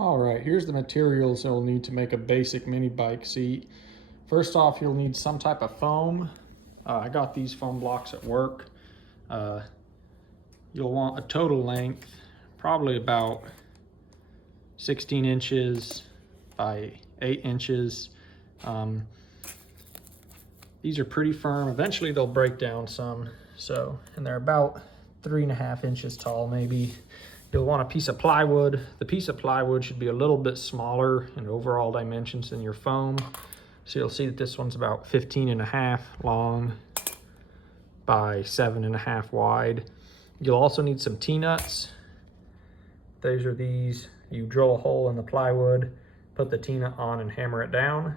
All right, here's the materials you'll need to make a basic mini bike seat. First off, you'll need some type of foam. I got these foam blocks at work. You'll want a total length, probably about 16 inches by 8 inches. These are pretty firm. Eventually they'll break down some. And they're about 3.5 inches tall maybe. You'll want a piece of plywood. The piece of plywood should be a little bit smaller in overall dimensions than your foam. So you'll see that this one's about 15.5 long by 7.5 wide. You'll also need some T-nuts. Those are these. You drill a hole in the plywood, put the T-nut on and hammer it down.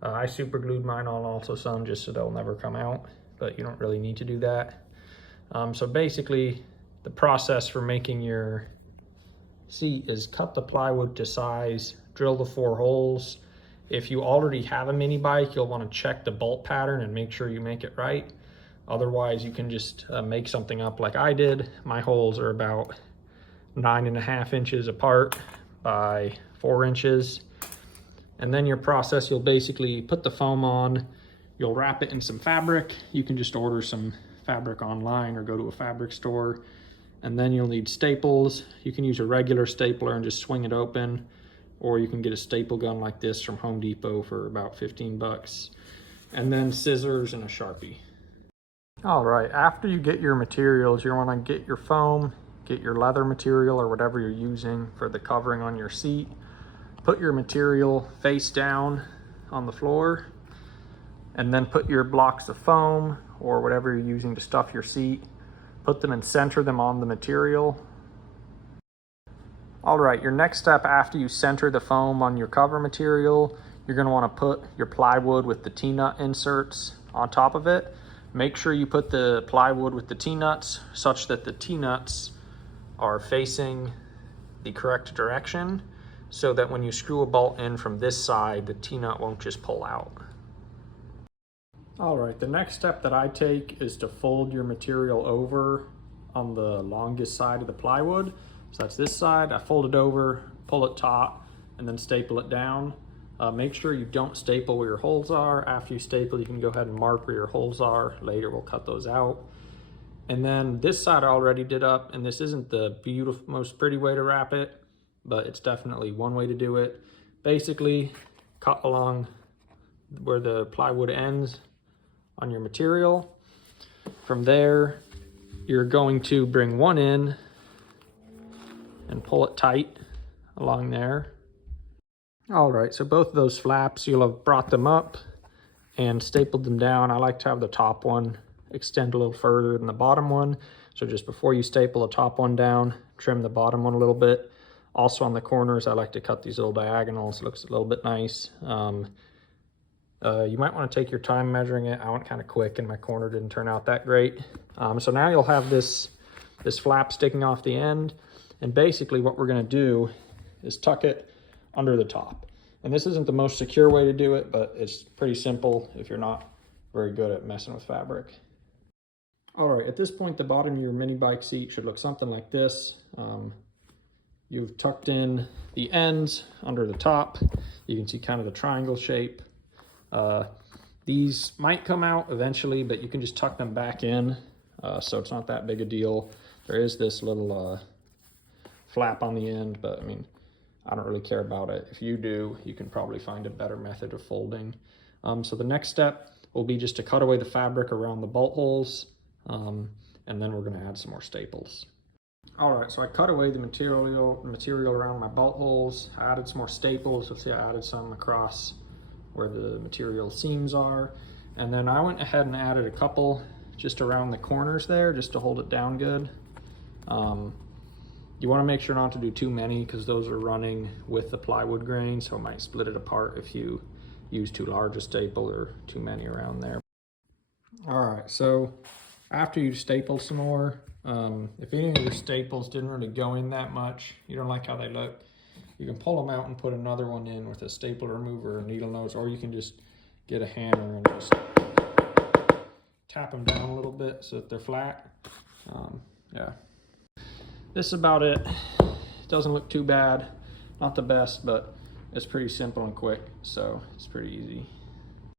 I super glued mine on also some just so they'll never come out, but you don't really need to do that. So basically, the process for making your seat is cut the plywood to size, drill the 4 holes. If you already have a mini bike, you'll want to check the bolt pattern and make sure you make it right. Otherwise, you can just make something up like I did. My holes are about 9.5 inches apart by 4 inches. And then your process, you'll basically put the foam on, you'll wrap it in some fabric. You can just order some fabric online or go to a fabric store. And then you'll need staples. You can use a regular stapler and just swing it open, or you can get a staple gun like this from Home Depot for about 15 bucks. And then scissors and a Sharpie. All right, after you get your materials, you want to get your foam, get your leather material or whatever you're using for the covering on your seat. Put your material face down on the floor, and then put your blocks of foam or whatever you're using to stuff your seat. Put them and center them on the material. All right, your next step after you center the foam on your cover material, you're going to want to put your plywood with the T-nut inserts on top of it. Make sure you put the plywood with the T-nuts such that the T-nuts are facing the correct direction, so that when you screw a bolt in from this side, the T-nut won't just pull out. All right, the next step that I take is to fold your material over on the longest side of the plywood. So that's this side. I fold it over, pull it taut, and then staple it down. Make sure you don't staple where your holes are. After you staple, you can go ahead and mark where your holes are. Later, we'll cut those out. And then this side I already did up, and this isn't the beautiful, most pretty way to wrap it, but it's definitely one way to do it. Basically, cut along where the plywood ends on your material. From there, you're going to bring one in and pull it tight along there. All right, so both of those flaps, you'll have brought them up and stapled them down. I like to have the top one extend a little further than the bottom one. So just before you staple the top one down, trim the bottom one a little bit. Also on the corners, I like to cut these little diagonals. It looks a little bit nice. You might want to take your time measuring it. I went kind of quick and my corner didn't turn out that great. So now you'll have this flap sticking off the end. And basically what we're going to do is tuck it under the top. And this isn't the most secure way to do it, but it's pretty simple if you're not very good at messing with fabric. All right, at this point, the bottom of your mini bike seat should look something like this. You've tucked in the ends under the top. You can see kind of the triangle shape. These might come out eventually, but you can just tuck them back in, so it's not that big a deal. There is this little flap on the end, but I mean, I don't really care about it. If you do, you can probably find a better method of folding. So the next step will be just to cut away the fabric around the bolt holes, and then we're going to add some more staples. All right, so I cut away the material around my bolt holes. I added some more staples. You'll see I added some across where the material seams are. And then I went ahead and added a couple just around the corners there, just to hold it down good. You want to make sure not to do too many because those are running with the plywood grain, so it might split it apart if you use too large a staple or too many around there. All right, so after you staple some more, if any of your staples didn't really go in that much, you don't like how they look, you can pull them out and put another one in with a staple remover or needle nose, or you can just get a hammer and just tap them down a little bit so that they're flat. Yeah. This is about it. It doesn't look too bad. Not the best, but it's pretty simple and quick, so it's pretty easy.